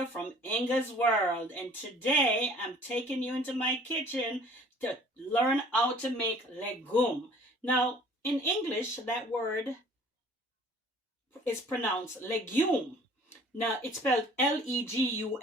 Inga from Inga's World, and today I'm taking you into my kitchen to learn how to make legume. Now, in English, that word is pronounced legume. Now, it's spelled Legume.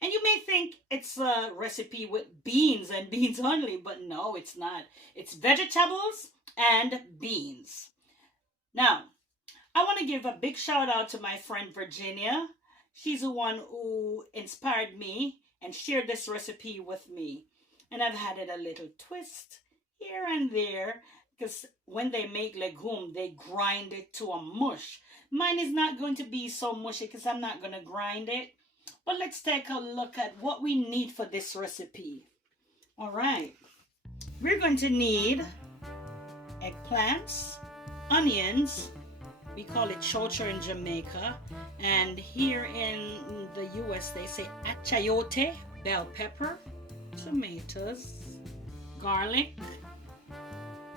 And you may think it's a recipe with beans and beans only, but no, it's not. It's vegetables and beans. Now, I want to give a big shout out to my friend Virginia. She's the one who inspired me and shared this recipe with me. And I've added a little twist here and there because when they make legume, they grind it to a mush. Mine is not going to be so mushy because I'm not going to grind it. But let's take a look at what we need for this recipe. All right. We're going to need eggplants, onions. We call it Cho Cho in Jamaica. And here in the US, they say Chayote, bell pepper, tomatoes, garlic,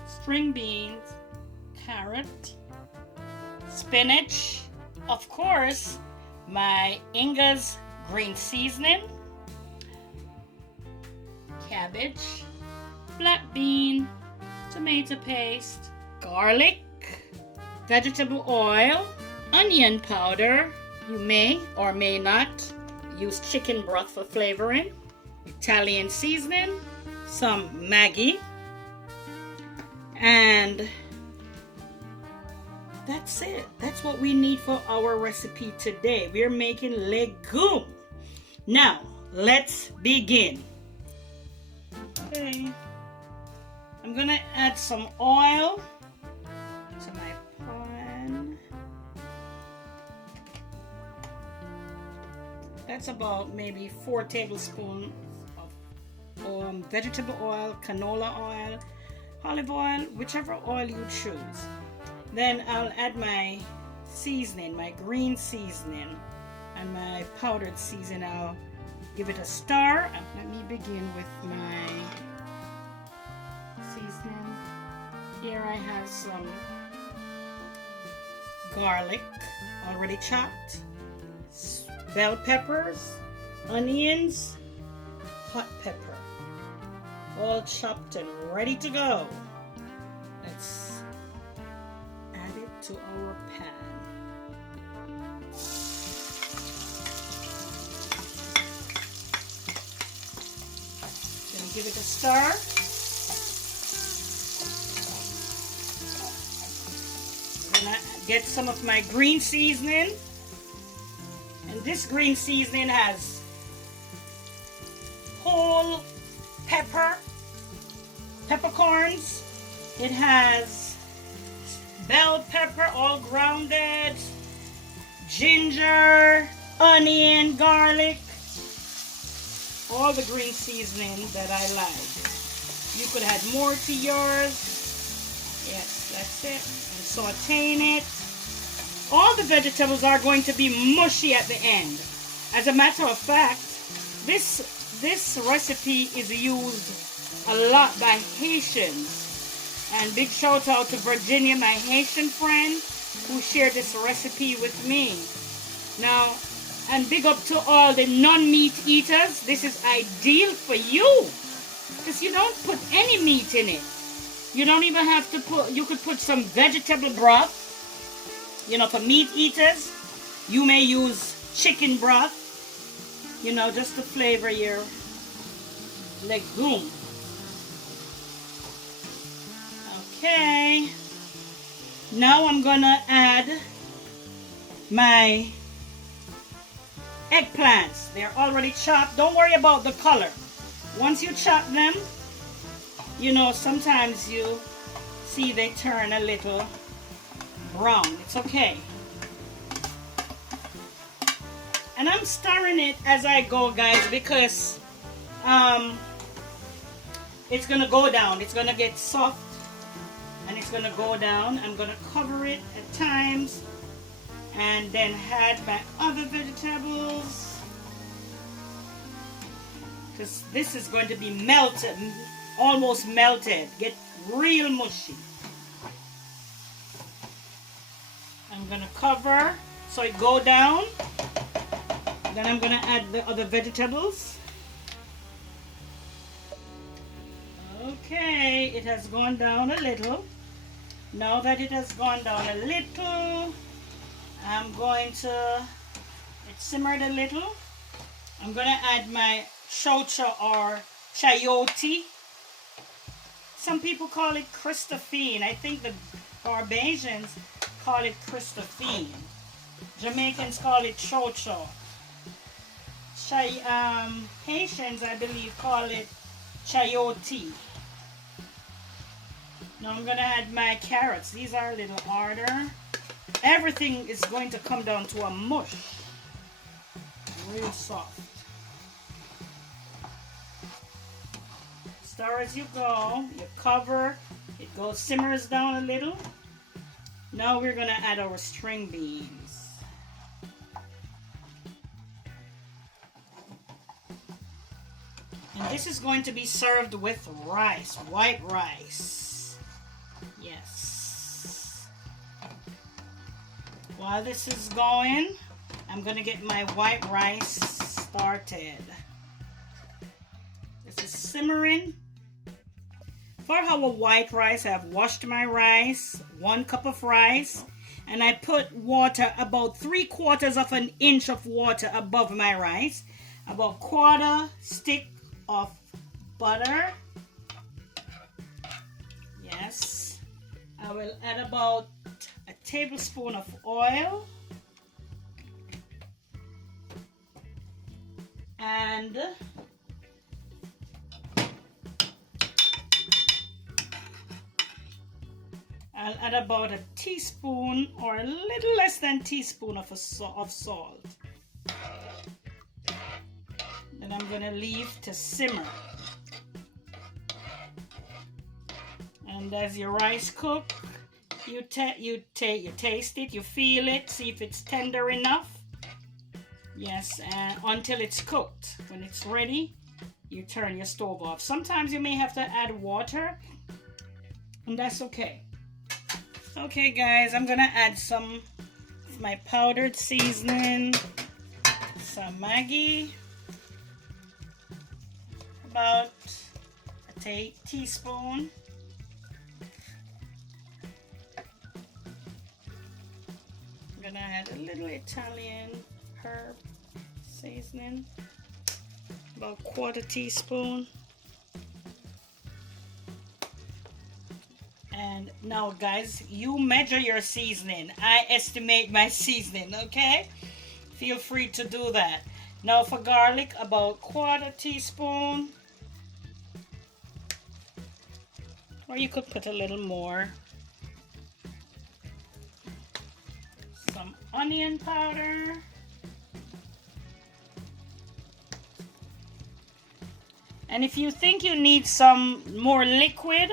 string beans, carrot, spinach, of course, my Inga's green seasoning, cabbage, black bean, tomato paste, garlic, vegetable oil, onion powder. You may or may not use chicken broth for flavoring, Italian seasoning, some Maggi, and that's it. That's what we need for our recipe today. We're making legume. Now, let's begin. Okay. I'm gonna add some oil to my pan. That's about maybe 4 tablespoons of vegetable oil, canola oil, olive oil, whichever oil you choose. Then I'll add my seasoning, my green seasoning, and my powdered seasoning. I'll give it a stir. Let me begin with my seasoning. Here I have some garlic already chopped, bell peppers, onions, hot pepper, all chopped and ready to go. Let's add it to our pan. Then give it a stir. Then I get some of my green seasoning. And this green seasoning has whole peppercorns. It has bell pepper, all grounded, ginger, onion, garlic, all the green seasoning that I like. You could add more to yours. Yes, that's it. And sauteing it. All the vegetables are going to be mushy at the end. As a matter of fact, this recipe is used a lot by Haitians. And big shout out to Virginia, my Haitian friend, who shared this recipe with me. Now, and big up to all the non-meat eaters. This is ideal for you, because you don't put any meat in it. You don't even have to put, you could put some vegetable broth. You know, for meat eaters, you may use chicken broth, you know, just to flavor your legume. Okay, now I'm gonna add my eggplants. They're already chopped. Don't worry about the color. Once you chop them, you know, sometimes you see they turn a little brown. It's okay. And I'm stirring it as I go, guys, because it's gonna go down. It's gonna get soft and it's gonna go down. I'm gonna cover it at times and then add my other vegetables, because this is going to be melted, almost melted, get real mushy. I'm gonna cover so it go down. Then I'm gonna add the other vegetables. Okay, it has gone down a little. Now that it has gone down a little, I'm going to, it simmered a little. I'm gonna add my Cho Cho or Chayote. Some people call it Christophine. I think the Barbadians call it Christophine. Jamaicans call it Cho Cho. Haitians, I believe, call it Chayote. Now I'm gonna add my carrots. These are a little harder. Everything is going to come down to a mush. Real soft. Stir as you go. You cover. It goes, simmers down a little. Now we're gonna add our string beans. And this is going to be served with rice, white rice. Yes. While this is going, I'm gonna get my white rice started. This is simmering. For our white rice, I've washed my rice, 1 cup of rice, and I put water, about 3/4 of an inch of water above my rice, about 1/4 stick of butter. Yes. I will add about a tablespoon of oil. And I'll add about a teaspoon or a little less than teaspoon of salt. Then I'm going to leave to simmer. And as your rice cooks, you taste it, you feel it, see if it's tender enough. Yes, and until it's cooked. When it's ready, you turn your stove off. Sometimes you may have to add water, and that's okay. Okay guys, I'm gonna add some of my powdered seasoning, some Maggi, about a teaspoon. I'm gonna add a little Italian herb seasoning, about 1/4 teaspoon. And now guys, you measure your seasoning. I estimate my seasoning, okay? Feel free to do that. Now for garlic, about 1/4 teaspoon. Or you could put a little more. Some onion powder. And if you think you need some more liquid,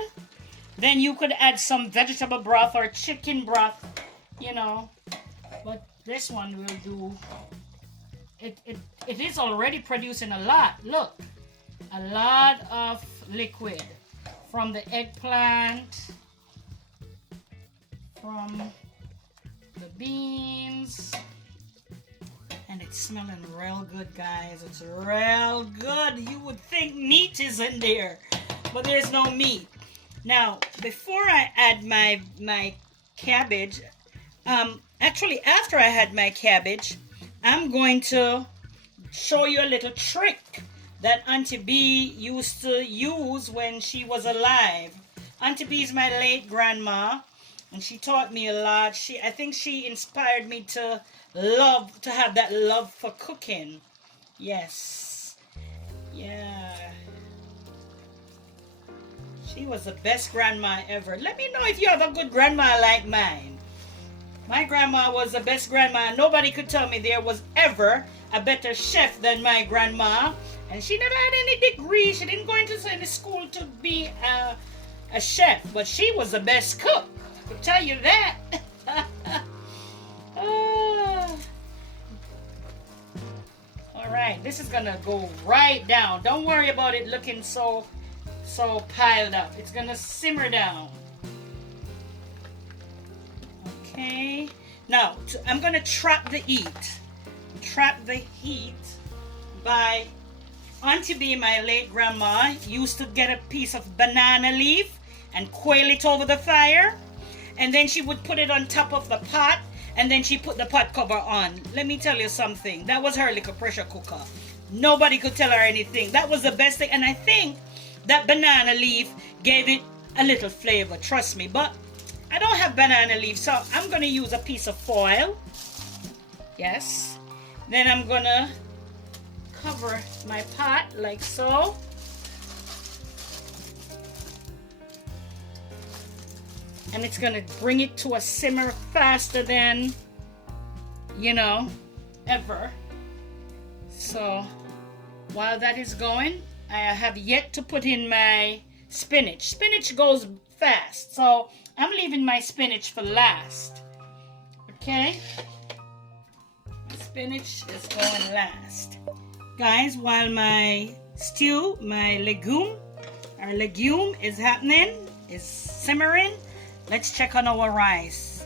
then you could add some vegetable broth or chicken broth, you know. But this one will do. It is already producing a lot. Look, a lot of liquid from the eggplant, from the beans. And it's smelling real good, guys. It's real good. You would think meat is in there, but there's no meat. Now, before I add my cabbage, actually after I had my cabbage, I'm going to show you a little trick that Auntie B used to use when she was alive. Auntie B is my late grandma, and she taught me a lot. I think she inspired me to have that love for cooking. Yes. Yeah. She was the best grandma ever. Let me know if you have a good grandma like mine. My grandma was the best grandma. Nobody could tell me there was ever a better chef than my grandma. And she never had any degree. She didn't go into any school to be a chef. But she was the best cook. I can tell you that. All right. This is going to go right down. Don't worry about it looking so piled up. It's gonna simmer down. Okay. Now I'm gonna trap the heat. trap the heat by Auntie B, my late grandma, used to get a piece of banana leaf and coil it over the fire, and then she would put it on top of the pot, and then she put the pot cover on. Let me tell you something, that was her little pressure cooker. Nobody could tell her anything. That was the best thing, and I think that banana leaf gave it a little flavor, trust me. But I don't have banana leaf, so I'm gonna use a piece of foil. Yes. Then I'm gonna cover my pot like so. And it's gonna bring it to a simmer faster than, you know, ever. So while that is going, I have yet to put in my spinach. Spinach goes fast, so I'm leaving my spinach for last. Okay? Spinach is going last. Guys, while my stew, our legume is happening, is simmering, let's check on our rice.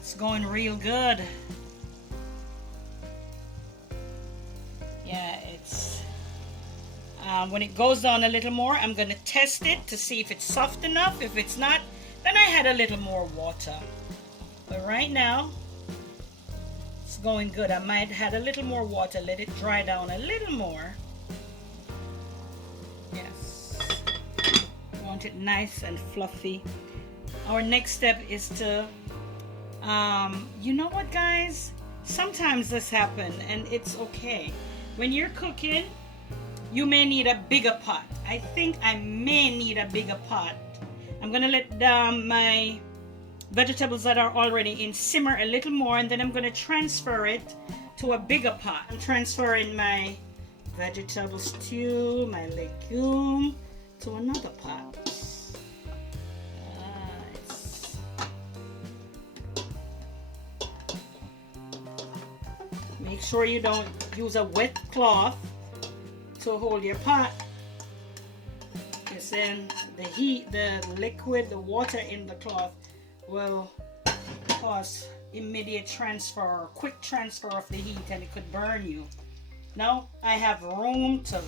It's going real good. Yeah, it's when it goes down a little more, I'm gonna test it to see if it's soft enough. If it's not, then I add a little more water. But right now, it's going good. I might add a little more water, let it dry down a little more. Yes. I want it nice and fluffy. Our next step is to, you know what, guys? Sometimes this happens, and it's okay. When you're cooking, you may need a bigger pot. I think I may need a bigger pot. I'm gonna let my vegetables that are already in simmer a little more, and then I'm gonna transfer it to a bigger pot. I'm transferring my vegetable stew, my legume, to another pot. Make sure you don't use a wet cloth to hold your pot, because then the heat, the liquid, the water in the cloth will cause immediate transfer or quick transfer of the heat, and it could burn you. Now I have room to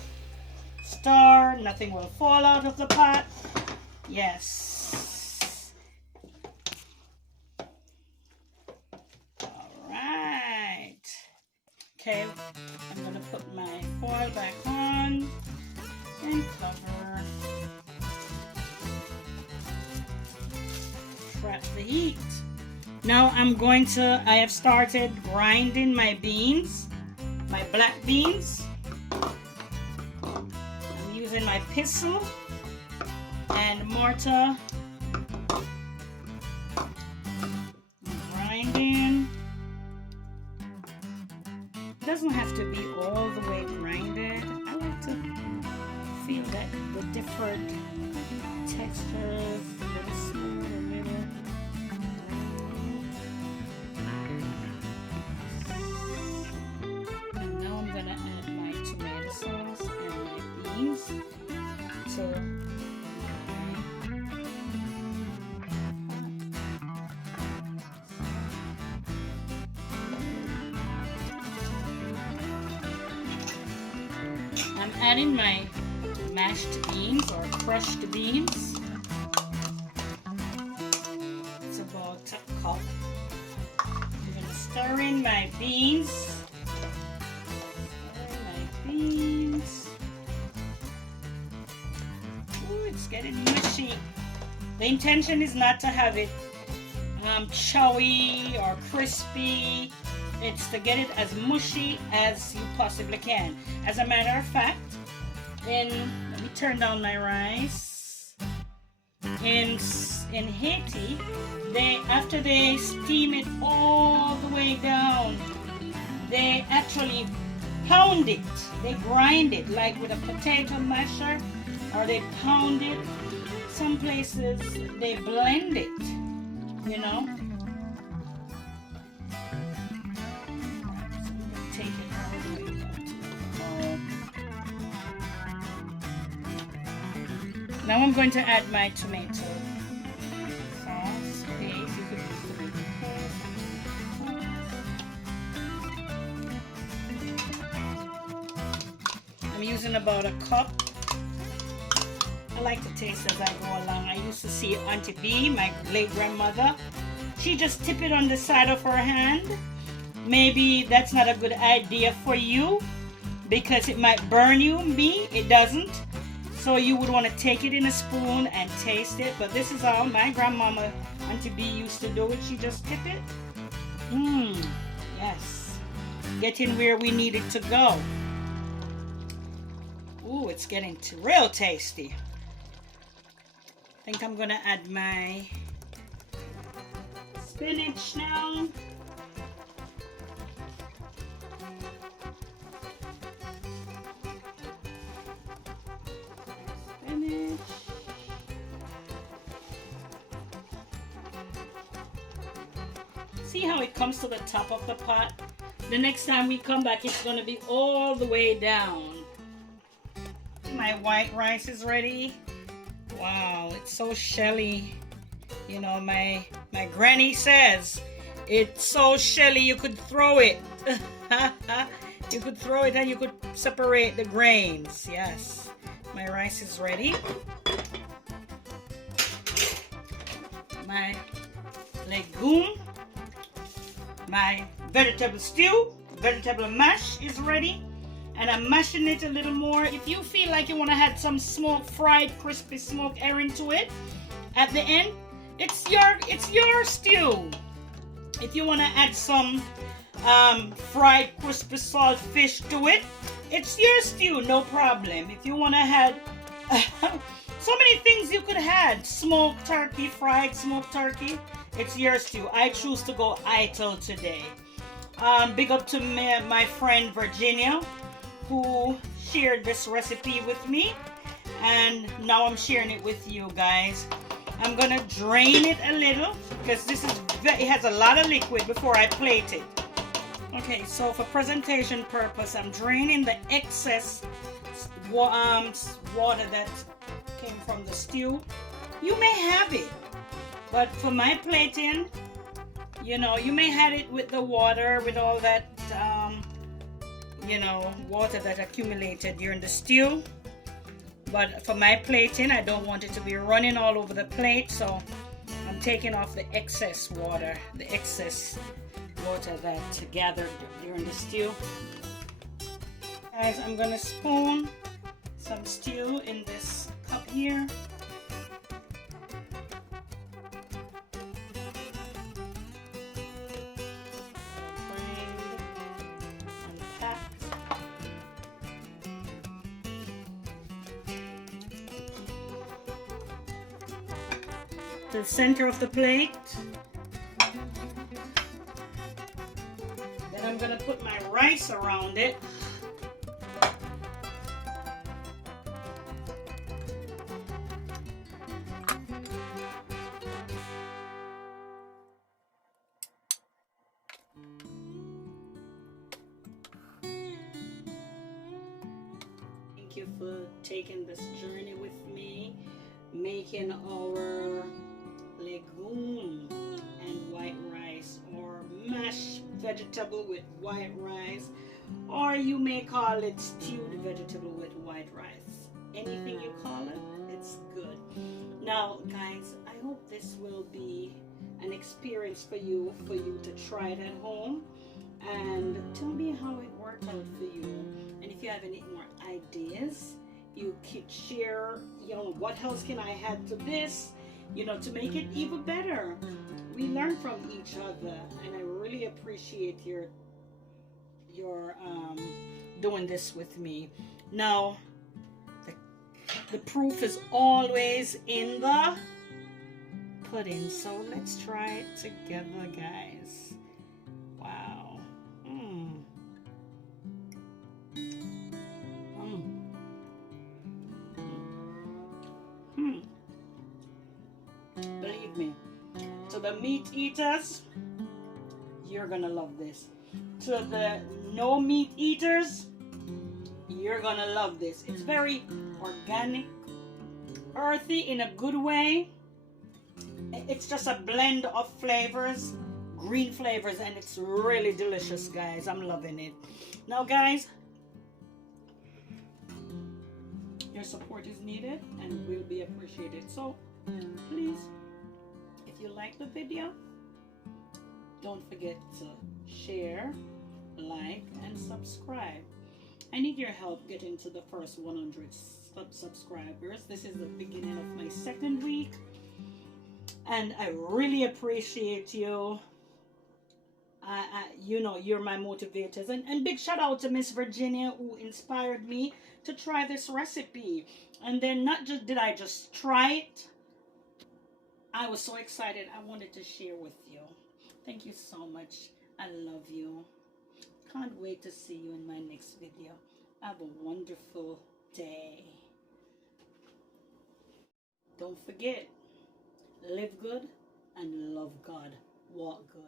stir, nothing will fall out of the pot. Yes. All right. Okay, I'm gonna put my foil back on and cover. Trap the heat. Now I have started grinding my beans, my black beans. I'm using my pestle and mortar. Grinding. It doesn't have to be all the way grinded. I like to feel that the different textures, a little smooth, a little. And now I'm gonna add my tomato sauce and my beans. So I'm adding my mashed beans or crushed beans. It's about a cup. I'm going to stir in my beans. Stir my beans. Ooh, it's getting mushy. The intention is not to have it chewy or crispy. It's to get it as mushy as you possibly can. As a matter of fact, let me turn down my rice. In Haiti, after they steam it all the way down, they actually pound it. They grind it like with a potato masher, or they pound it. Some places they blend it, you know. Now I'm going to add my tomato sauce. Okay, if you could use tomato sauce. using about a cup. I like to taste as I go along. I used to see Auntie B, my late grandmother. She just tip it on the side of her hand. Maybe that's not a good idea for you because it might burn you. Me, it doesn't. So you would want to take it in a spoon and taste it. But this is how my grandmama, Auntie B, used to do it. She just tip it. Yes. Getting where we need it to go. Ooh, it's getting real tasty. I think I'm gonna add my spinach now. Spinach. See how it comes to the top of the pot? The next time we come back, it's gonna be all the way down. My white rice is ready. Wow, it's so shelly. You know, my granny says it's so shelly you could throw it. You could throw it and you could separate the grains. Yes, my rice is ready. My legume, my vegetable stew, vegetable mash is ready. And I'm mashing it a little more. If you feel like you want to add some smoked, fried, crispy smoked herring to it at the end, it's your stew. If you want to add some fried, crispy salt fish to it, it's your stew, no problem. If you want to add so many things you could add, smoked turkey, fried smoked turkey, it's your stew. I choose to go idle today. Big up to my friend Virginia, who shared this recipe with me, and now I'm sharing it with you guys. I'm gonna drain it a little because it has a lot of liquid before I plate it. Okay, so for presentation purpose, I'm draining the excess water that came from the stew. You may have it, but for my plating, you know, you may have it with the water, with all that water that accumulated during the stew. But for my plating, I don't want it to be running all over the plate, so I'm taking off the excess water that gathered during the stew. Guys, I'm gonna spoon some stew in this cup here. The center of the plate. Then I'm gonna put my rice around it. Thank you for taking this journey with me, making our legume and white rice, or mashed vegetable with white rice, or you may call it stewed vegetable with white rice. Anything you call it, it's good. Now guys, I hope this will be an experience for you to try it at home and tell me how it worked out for you. And if you have any more ideas, you could share, what else can I add to this, to make it even better. We learn from each other, and I really appreciate your doing this with me. Now, the proof is always in the pudding, so let's try it together, guys. Wow. Believe me, to the meat eaters, you're gonna love this. To the no meat eaters, you're gonna love this. It's very organic, earthy in a good way. It's just a blend of flavors, green flavors, and it's really delicious, guys. I'm loving it. Now, guys, support is needed and will be appreciated. So please, if you like the video, don't forget to share, like, and subscribe. I need your help getting to the first 100 subscribers. This is the beginning of my second week, and I really appreciate you. You know, you're my motivators, and big shout out to Miss Virginia, who inspired me to try this recipe. And then not just did I just try it, I was so excited I wanted to share with you. Thank you so much. I love you. Can't wait to see you in my next video. Have a wonderful day. Don't forget, live good and love God. Walk good.